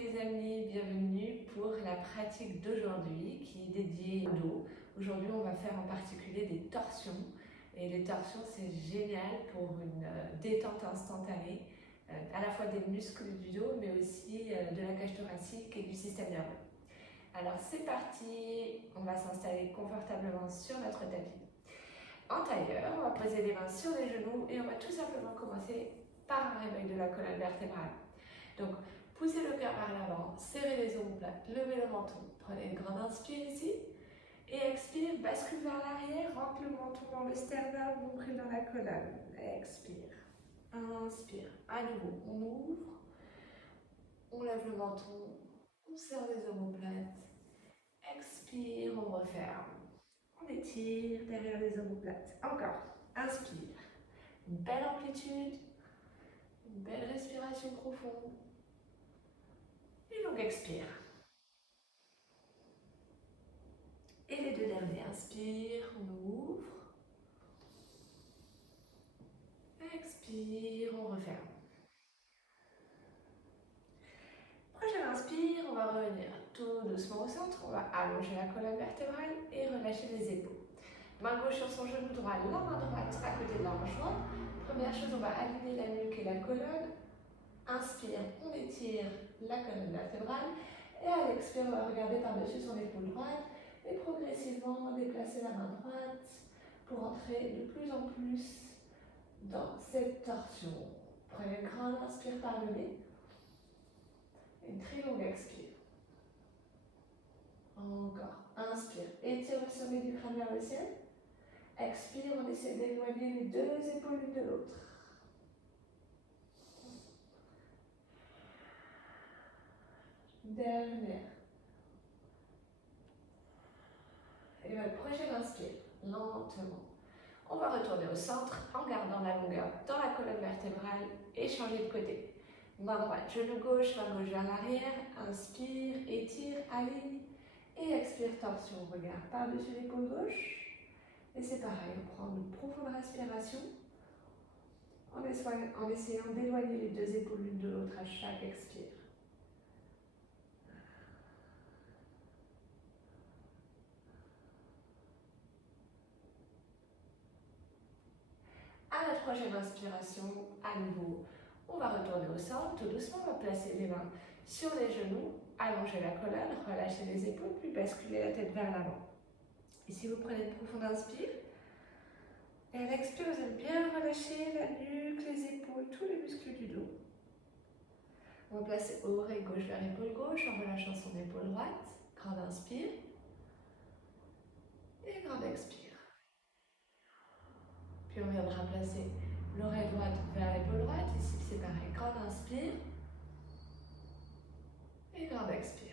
les amis, bienvenue pour la pratique d'aujourd'hui qui est dédiée au dos. Aujourd'hui on va faire en particulier des torsions et les torsions c'est génial pour une détente instantanée à la fois des muscles du dos mais aussi de la cage thoracique et du système nerveux. Alors c'est parti, on va s'installer confortablement sur notre tapis. En tailleur, on va poser les mains sur les genoux et on va tout simplement commencer par un réveil de la colonne vertébrale. Donc, poussez le cœur vers l'avant, serrez les omoplates, levez le menton. Prenez une grande inspire ici et expire, bascule vers l'arrière, rentre le menton dans le sternum, nombril dans la colonne. Expire, inspire. À nouveau, on ouvre, on lève le menton, on serre les omoplates. Expire, on referme. On étire derrière les omoplates. Encore, inspire. Une belle amplitude, une belle respiration profonde. Et donc expire. Et les deux derniers, inspire, on ouvre. Expire, on referme. Prochaine inspire, on va revenir tout doucement au centre. On va allonger la colonne vertébrale et relâcher les épaules. Main gauche sur son genou droit, la main droite à côté de la hanche droite. Première chose, on va aligner la nuque et la colonne. Inspire, on étire la colonne vertébrale. Et à l'expire, on va regarder par-dessus son épaule droite et progressivement déplacer la main droite pour entrer de plus en plus dans cette torsion. Prenez une grande inspire par le nez. Une très longue expire. Encore. Inspire, étire le sommet du crâne vers le ciel. Expire, on essaie d'éloigner les deux épaules l'une de l'autre. Dernière. Et votre prochaine inspire, lentement. On va retourner au centre en gardant la longueur dans la colonne vertébrale et changer de côté. Main droite, genou gauche, main gauche vers l'arrière. Inspire, étire, aligne. Et expire, torsion. Regarde par-dessus l'épaule gauche. Et c'est pareil, on prend une profonde respiration en essayant d'éloigner les deux épaules l'une de l'autre à chaque expire. À la prochaine inspiration, à nouveau, on va retourner au centre. Tout doucement, on va placer les mains sur les genoux, allonger la colonne, relâcher les épaules, puis basculer la tête vers l'avant. Ici, vous prenez une profonde inspire. Et à l'expire, vous allez bien relâcher la nuque, les épaules, tous les muscles du dos. On va placer oreille gauche vers épaule gauche en relâchant son épaule droite. Grande inspire. Et grande expire. Puis on viendra placer l'oreille droite vers l'épaule droite. Ici, c'est pareil. Grande inspire. Et grande expire.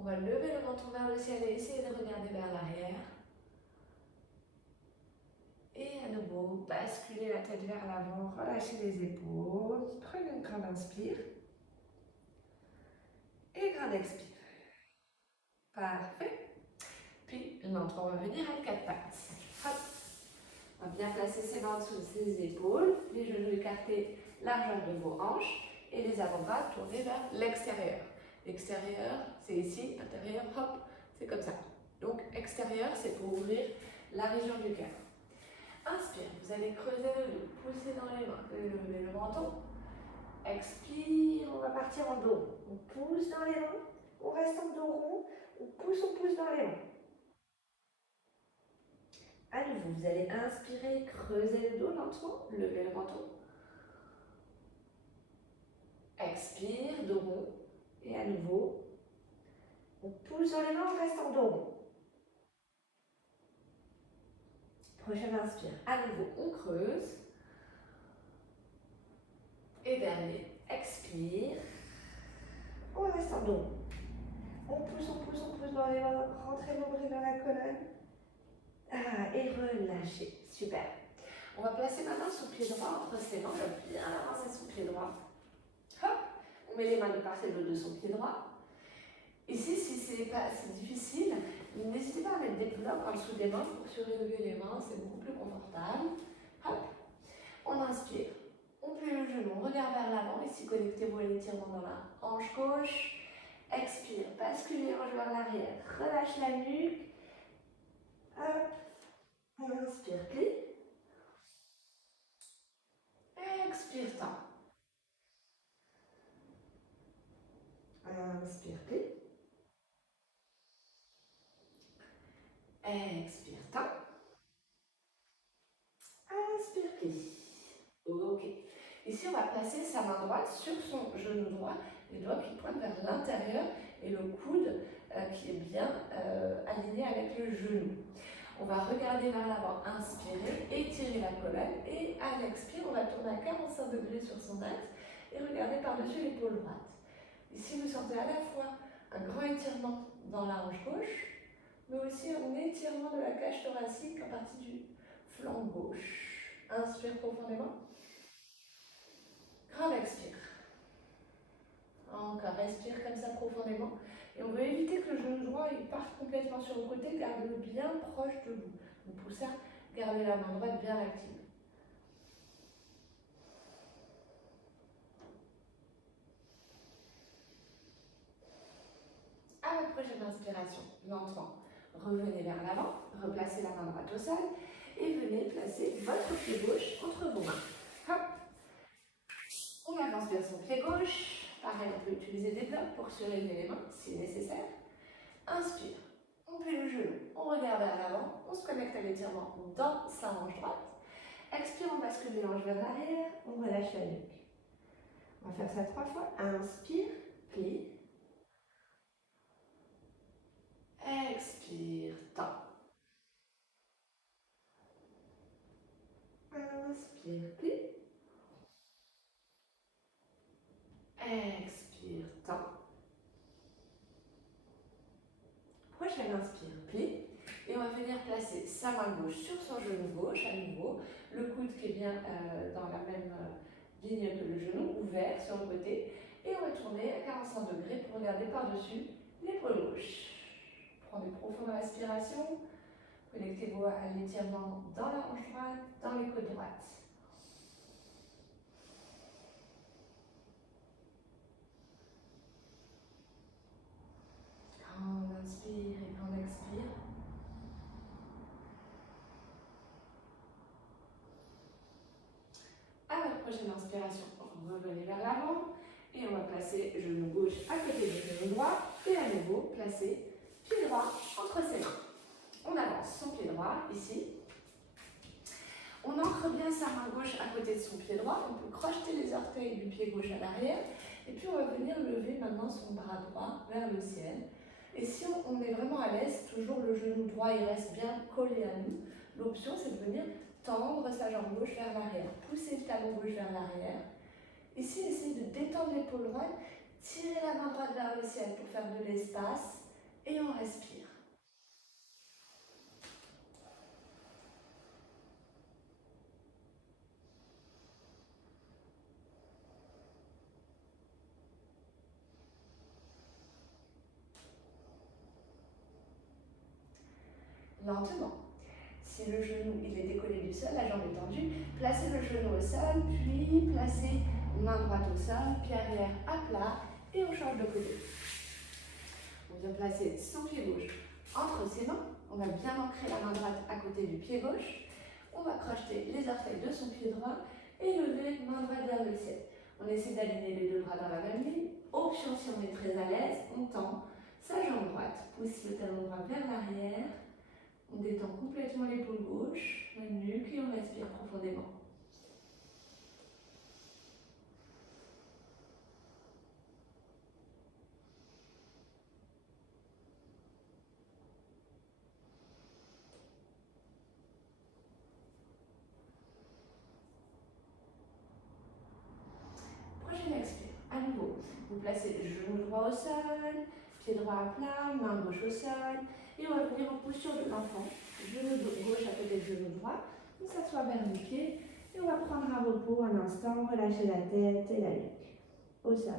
On va lever le menton vers le ciel et essayer de regarder vers l'arrière. Et à nouveau, basculer la tête vers l'avant, relâcher les épaules. Prenez une grande inspire. Et grande expire. Parfait. Puis, lentement, on va venir à quatre pattes. Hop. On va bien placer ses mains sous ses épaules, les genoux écartés, largeur de vos hanches et les avant-bras tournés vers l'extérieur. L'extérieur, c'est ici, intérieur, hop, c'est comme ça. Donc, extérieur, c'est pour ouvrir la région du cœur. Inspire, vous allez creuser le dos, pousser dans les mains, lever le menton. Expire, on va partir en dos. On pousse dans les mains, on reste en dos rond, on pousse dans les mains. À nouveau, vous allez inspirer, creuser le dos lentement, lever le menton. Expire, dos rond. Et à nouveau, on pousse dans les mains, on reste en dos rond. Prochaine inspire. À nouveau, on creuse. Et dernier, expire. On reste en dos rond. On pousse dans les mains, rentrez nombril dans la colonne. Et relâchez. Super. On va placer maintenant son pied droit entre ses mains. On va bien avancer son pied droit. Hop. On met les mains de part et d'autre de son pied droit. Ici, si c'est pas assez difficile, n'hésitez pas à mettre des blocs en dessous des mains pour surélever les mains. C'est beaucoup plus confortable. Hop. On inspire. On plie plie le genou, on regarde vers l'avant. Ici, connectez-vous à l'étirement dans la hanche gauche. Expire, bascule les hanches vers l'arrière. Relâche la nuque. Hop. Inspire, plie. Expire, tend. Inspire, plie. Expire, tend. Inspire, plie. Ok. Ici, on va placer sa main droite sur son genou droit, les doigts qui pointent vers l'intérieur et le coude qui est bien aligné avec le genou. On va regarder vers l'avant, inspirer, étirer la colonne et à l'expire, on va tourner à 45 degrés sur son axe et regarder par-dessus l'épaule droite. Ici, vous sentez à la fois un grand étirement dans la hanche gauche, mais aussi un étirement de la cage thoracique en partie du flanc gauche. Inspire profondément. Grave expire. Encore, respire comme ça profondément. Et on veut éviter que le genou droit il parte complètement sur le côté, gardez-le bien proche de vous. Donc pour ça, gardez la main droite bien active. À la prochaine inspiration, lentement, revenez vers l'avant, replacez la main droite au sol et venez placer votre pied gauche entre vos mains. Hop. On avance vers son pied gauche. Pareil, on peut utiliser des blocs pour surélever les mains si nécessaire. Inspire, on plie le genou, on regarde vers l'avant, on se connecte à l'étirement dans sa hanche droite. Expire, on bascule les hanches vers l'arrière, on relâche la nuque. On va faire ça 3 fois. Inspire, plie. Expire, tend. Inspire, plie. Expire, tend. Prochaine inspire, plie. Et on va venir placer sa main gauche sur son genou gauche à nouveau. Le coude qui est bien dans la même ligne que le genou, ouvert sur le côté. Et on va tourner à 45 degrés pour regarder par-dessus l'épaule gauche. Prenez une profonde respiration. Connectez-vous à l'étirement dans la hanche droite, dans les côtes droites. Quand on inspire et quand on expire. À la prochaine inspiration, revenez vers l'avant et on va placer genou gauche à côté du genou droit et à nouveau placer pied droit entre ses mains. On avance son pied droit ici. On ancre bien sa main gauche à côté de son pied droit. On peut crocheter les orteils du pied gauche à l'arrière. Et puis on va venir lever maintenant son bras droit vers le ciel. Et si on est vraiment à l'aise, toujours le genou droit il reste bien collé à nous. L'option c'est de venir tendre sa jambe gauche vers l'arrière. Pousser le talon gauche vers l'arrière. Ici, essayez de détendre l'épaule droite. Tirez la main droite vers le ciel pour faire de l'espace. Et on respire. Lentement. Si le genou il est décollé du sol, la jambe est tendue, placez le genou au sol, puis placez main droite au sol, pied arrière à plat et on change de côté. On vient placer son pied gauche entre ses mains. On va bien ancrer la main droite à côté du pied gauche. On va crocheter les orteils de son pied droit et lever main droite vers le ciel. On essaie d'aligner les deux bras dans la même ligne. Option si on est très à l'aise, on tend sa jambe droite, pousse le talon droit vers l'arrière. On détend complètement l'épaule gauche, la nuque et on respire profondément. Prochaine expire. À nouveau, vous placez le genou droit au sol, pied droit à plat, main gauche au sol. Et on va venir en posture de l'enfant. Genou gauche à côté du genou droit. On s'assoit vers le pied et on va prendre un repos un instant, relâcher la tête et la nuque au sol.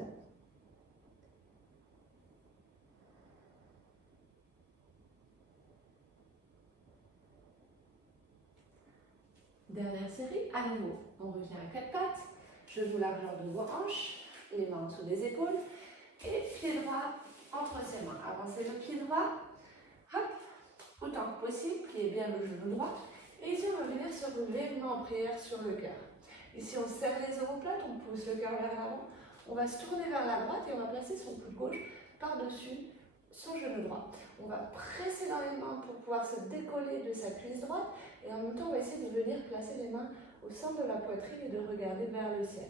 Dernière série, à nouveau, on revient à quatre pattes. Genou largeur de vos hanches, les mains en dessous des épaules. Et pied droit entre ses mains. Avancez le pied droit. Hop, autant que possible, pliez bien le genou droit. Et ici, on va venir se relever, main en prière sur le cœur. Ici, on serre les omoplates, on pousse le cœur vers l'avant. On va se tourner vers la droite et on va placer son coude gauche par-dessus son genou droit. On va presser dans les mains pour pouvoir se décoller de sa cuisse droite. Et en même temps, on va essayer de venir placer les mains au centre de la poitrine et de regarder vers le ciel.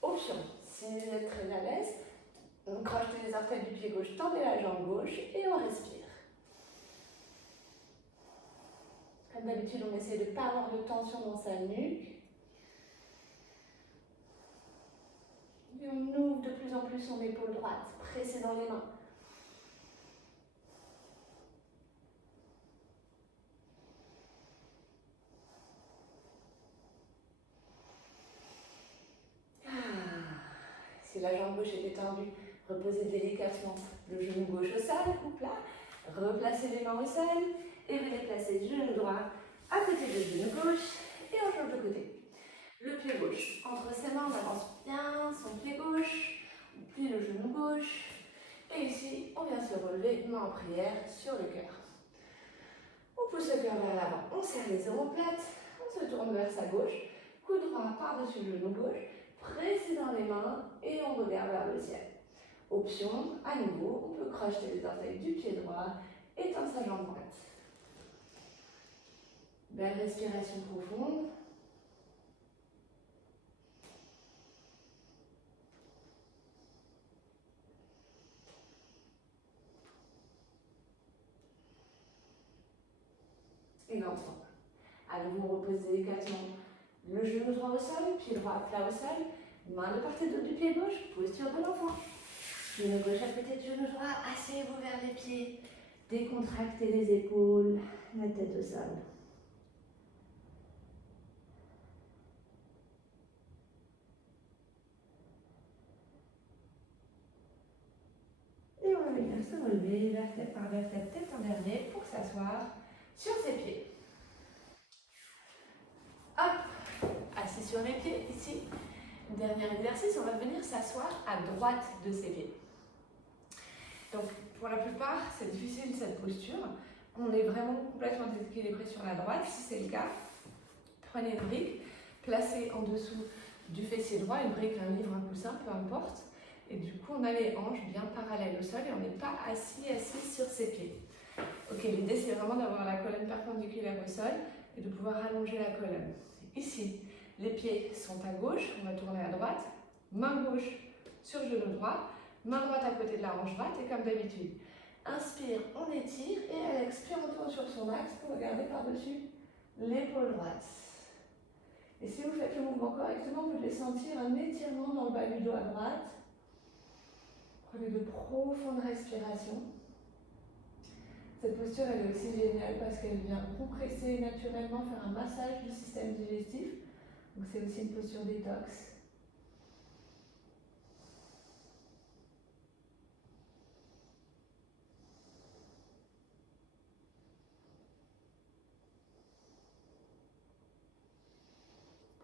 Option, si vous êtes très à l'aise, on croche les orteils du pied gauche, tendez la jambe gauche et on respire. Comme d'habitude, on essaie de ne pas avoir de tension dans sa nuque. Et on ouvre de plus en plus son épaule droite, pressez dans les mains. Si la jambe gauche est détendue, reposez délicatement le genou gauche au sol, ou plat. Replacez les mains au sol et venez placer le genou droit à côté du genou gauche et on change de côté. Le pied gauche, entre ses mains, on avance bien son pied gauche, on plie le genou gauche et ici, on vient se relever, main en prière sur le cœur. On pousse le cœur vers l'avant, on serre les omoplates, on se tourne vers sa gauche, coude droit par-dessus le genou gauche, pressez dans les mains et on regarde vers le ciel. Option, à nouveau, on peut crocheter les orteils du pied droit et tendre sa jambe droite. Belle respiration profonde. Et lentement. Alors vous reposez délicatement le genou droit au sol, pied droit plat au sol, main de part et d'autre du pied gauche, posture de l'enfant. Genou gauche à côté de genou droit, asseyez-vous vers les pieds, décontractez les épaules, la tête au sol. Et on va venir se relever, vertèbre par vertèbre, tête en dernier, pour s'asseoir sur ses pieds. Hop, assis sur les pieds, ici. Dernier exercice, on va venir s'asseoir à droite de ses pieds. Donc, pour la plupart, c'est difficile cette posture. On est vraiment complètement déséquilibré sur la droite. Si c'est le cas, prenez une brique, placez en dessous du fessier droit, une brique, un livre, un coussin, peu importe. Et du coup, on a les hanches bien parallèles au sol et on n'est pas assis sur ses pieds. Ok, l'idée c'est vraiment d'avoir la colonne perpendiculaire au sol et de pouvoir allonger la colonne. Ici, les pieds sont à gauche, on va tourner à droite, main gauche sur genou droit, main droite à côté de la hanche droite et comme d'habitude. Inspire, on étire et à l'expire, on tourne sur son axe pour regarder par-dessus l'épaule droite. Et si vous faites le mouvement correctement, vous devez sentir un étirement dans le bas du dos à droite. Prenez de profondes respirations. Cette posture elle est aussi géniale parce qu'elle vient compresser naturellement, faire un massage du système digestif. Donc c'est aussi une posture détox.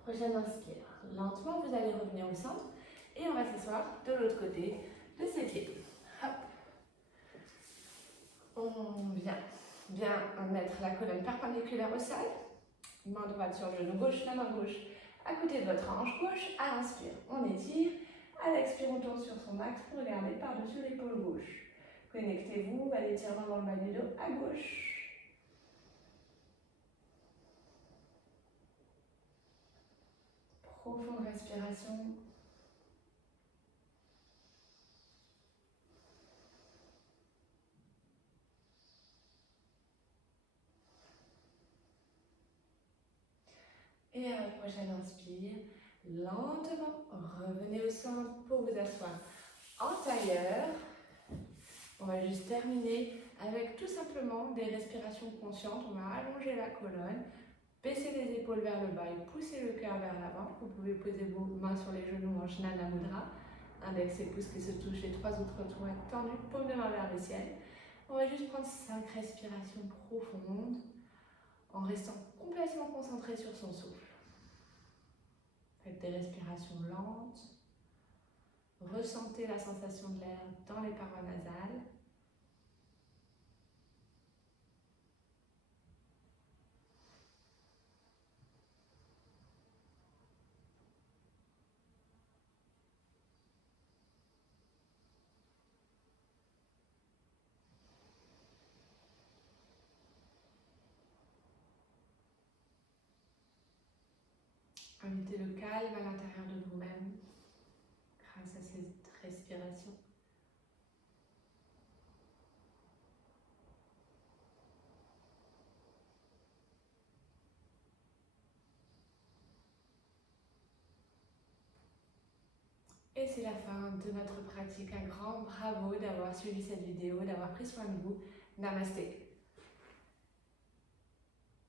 Prochaine inspire. Lentement, vous allez revenir au centre et on va s'asseoir de l'autre côté de ses pieds. Hop. On vient bien mettre la colonne perpendiculaire au sol. Main droite sur le genou gauche, la main gauche à côté de votre hanche gauche. À l'inspire, on étire. À l'expire, on tourne sur son axe pour regarder par-dessus l'épaule gauche. Connectez-vous à l'étirement dans le bas du dos à gauche. Profonde respiration. Et à votre prochaine inspire, lentement, revenez au centre pour vous asseoir en tailleur. On va juste terminer avec tout simplement des respirations conscientes. On va allonger la colonne, baisser les épaules vers le bas et pousser le cœur vers l'avant. Vous pouvez poser vos mains sur les genoux en Shnana Mudra. Index et pouce qui se touchent, les trois autres doigts tendus, paume de main vers le ciel. On va juste prendre 5 respirations profondes en restant complètement concentré sur son souffle. Faites des respirations lentes. Ressentez la sensation de l'air dans les parois nasales. Invitez le calme à l'intérieur de vous-même grâce à cette respiration. Et c'est la fin de notre pratique. Un grand bravo d'avoir suivi cette vidéo, d'avoir pris soin de vous. Namasté.